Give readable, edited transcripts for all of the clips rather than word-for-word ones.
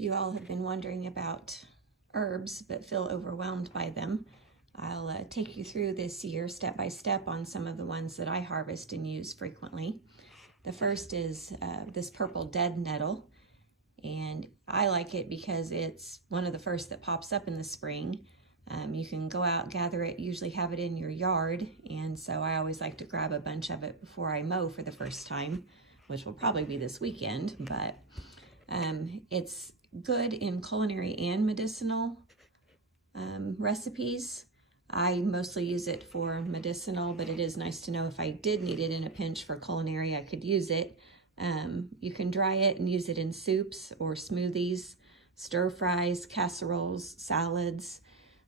If you all have been wondering about herbs but feel overwhelmed by them, I'll take you through this year step by step on some of the ones that I harvest and use frequently. The first is this purple dead nettle, and I like it because it's one of the first that pops up in the spring. You can go out, gather it, usually have it in your yard, and so I always like to grab a bunch of it before I mow for the first time, which will probably be this weekend, but it's good in culinary and medicinal recipes. I mostly use it for medicinal, but it is nice to know if I did need it in a pinch for culinary, I could use it. You can dry it and use it in soups or smoothies, stir fries, casseroles, salads.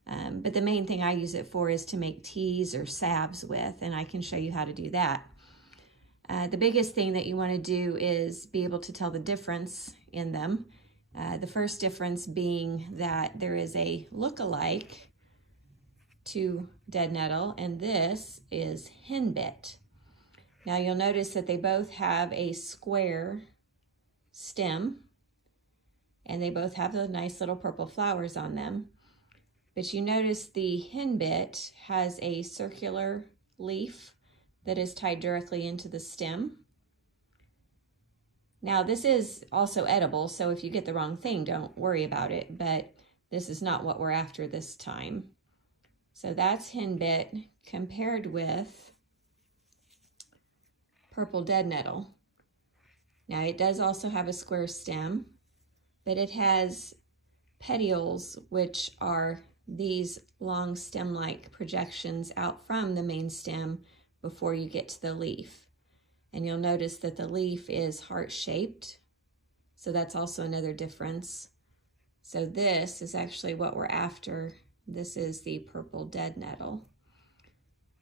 But the main thing I use it for is to make teas or salves with, and I can show you how to do that. The biggest thing that you want to do is be able to tell the difference in them. The first difference being that there is a look-alike to dead nettle, and this is Henbit. Now you'll notice that they both have a square stem, and they both have the nice little purple flowers on them. But you notice the Henbit has a circular leaf that is tied directly into the stem. Now this is also edible, so if you get the wrong thing, don't worry about it, but this is not what we're after this time. So that's Henbit compared with purple dead nettle. Now it does also have a square stem, but it has petioles, which are these long stem-like projections out from the main stem before you get to the leaf. And you'll notice that the leaf is heart-shaped, so that's also another difference. So this is actually what we're after. This is the purple dead nettle.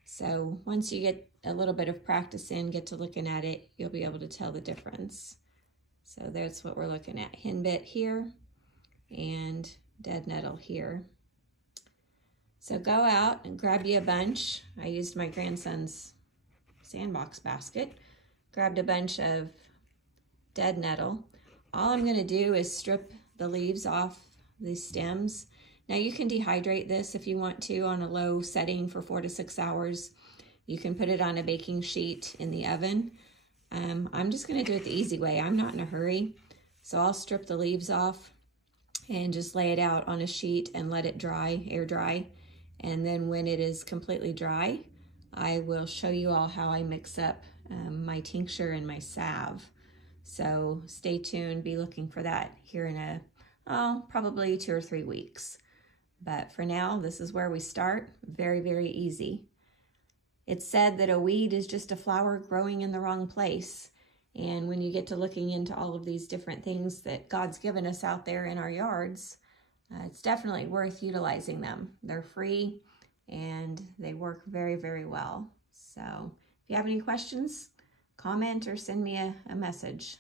So once you get a little bit of practice in, get to looking at it, you'll be able to tell the difference. So that's what we're looking at. Henbit here and dead nettle here. So go out and grab you a bunch. I used my grandson's sandbox basket. Grabbed a bunch of dead nettle. All I'm going to do is strip the leaves off these stems. Now you can dehydrate this if you want to on a low setting for 4 to 6 hours. You can put it on a baking sheet in the oven. I'm just going to do it the easy way. I'm not in a hurry. So I'll strip the leaves off and just lay it out on a sheet and let it dry, air dry. And then when it is completely dry, I will show you all how I mix up my tincture and my salve. So stay tuned, be looking for that here in probably 2 or 3 weeks. But for now, this is where we start. Very, very easy. It's said that a weed is just a flower growing in the wrong place. And when you get to looking into all of these different things that God's given us out there in our yards, it's definitely worth utilizing them. They're free and they work very, very well. So if you have any questions, comment or send me a message.